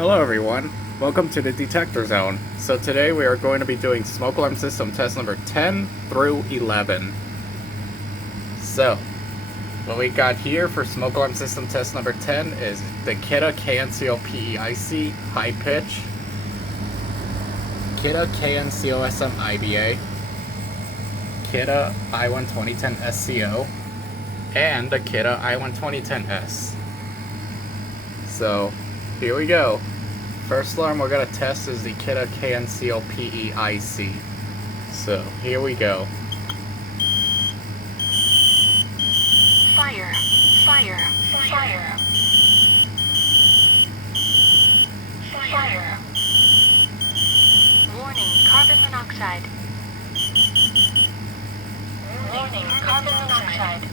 Hello everyone, welcome to the Detector Zone. So today we are going to be doing smoke alarm system test number 10 through 11. So, what we got here for smoke alarm system test number 10 is the Kidde KN-COPE-IC high pitch, Kidde KN-COSM-IBA, Kidde I12010 SCO, and the Kidde I12010S. So, here we go. First alarm we're going to test is the Kidde KN-COPE-IC. So, here we go. Fire, fire, fire. Fire. Warning, carbon monoxide. Warning, carbon monoxide.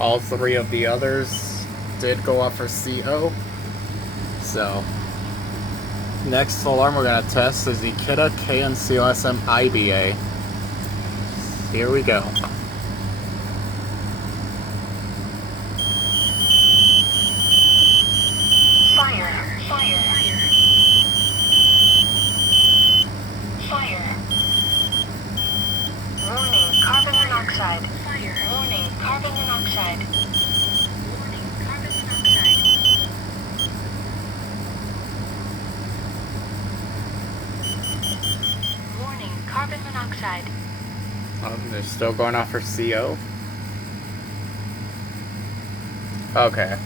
All three of the others did go off for CO. So, next alarm we're going to test is the Kidde KN-COSM-IBA. Here we go. Fire, fire, fire. Warning, carbon monoxide. Fire. Warning, carbon monoxide. Warning, carbon monoxide. Warning, carbon monoxide. They're still going off for CO. Okay.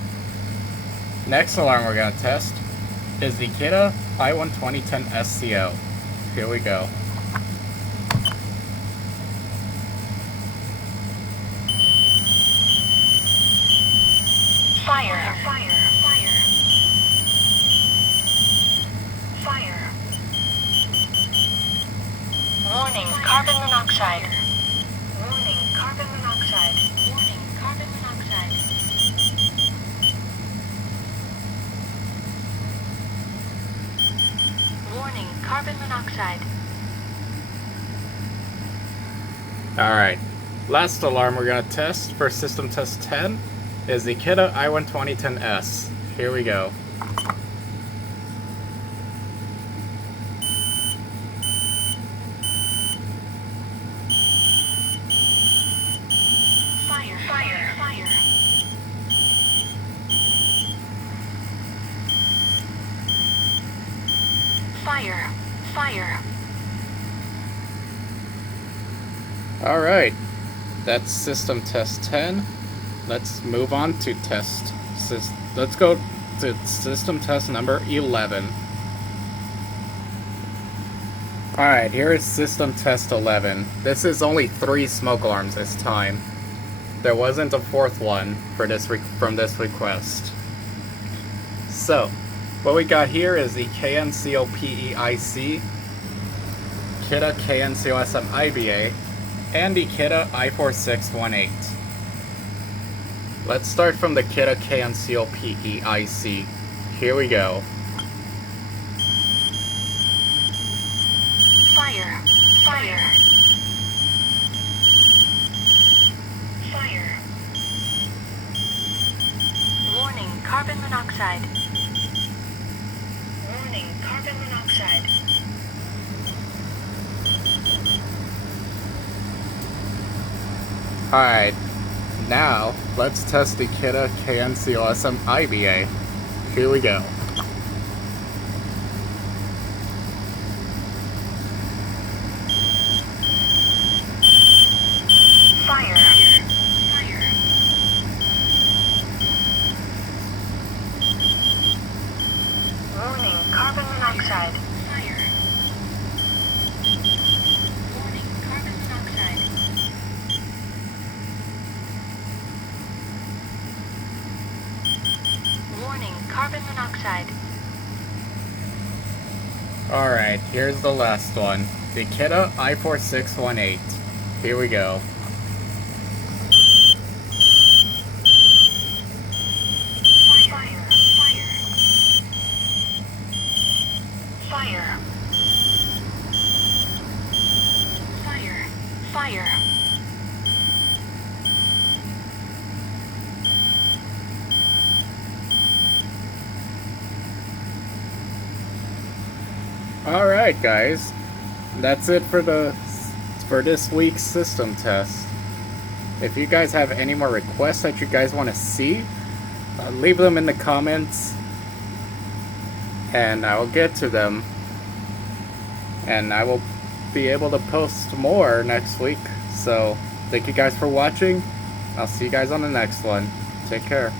Next alarm we're going to test is the Kidde I12010 SCO. Here we go. Fire, fire, fire. Fire. Warning, carbon monoxide. Warning, carbon monoxide. Warning, carbon monoxide. Warning, carbon monoxide. Alright. Last alarm we're going to test for system test 10 is the Kidde I12010S. Here we go. Fire, fire, fire. Fire, fire. Alright. That's system test 10. Let's move on to let's go to system test number 11. Alright, here is system test 11. This is only 3 smoke alarms this time. There wasn't a 4th one for this from this request. So, what we got here is the KN-COPE-IC, Kidde KN-COSM-IBA, and the Kidde I4618. Let's start from the Kidde KN-COPE-IC. Here we go. Fire, fire. Fire. Warning, carbon monoxide. Warning, carbon monoxide. Alright, now let's test the Kidde KN-COSM-IBA. Here we go. Fire. Fire. Warning, carbon monoxide. Fire. Warning, carbon monoxide. Warning, carbon monoxide. Alright, here's the last one. The Kidde I4618. Here we go. Fire. Fire. Fire. Fire. Fire. Alright guys, that's it for this week's system test. If you guys have any more requests that you guys want to see, leave them in the comments and I will get to them, and I will be able to post more next week. So thank you guys for watching. I'll see you guys on the next one. Take care.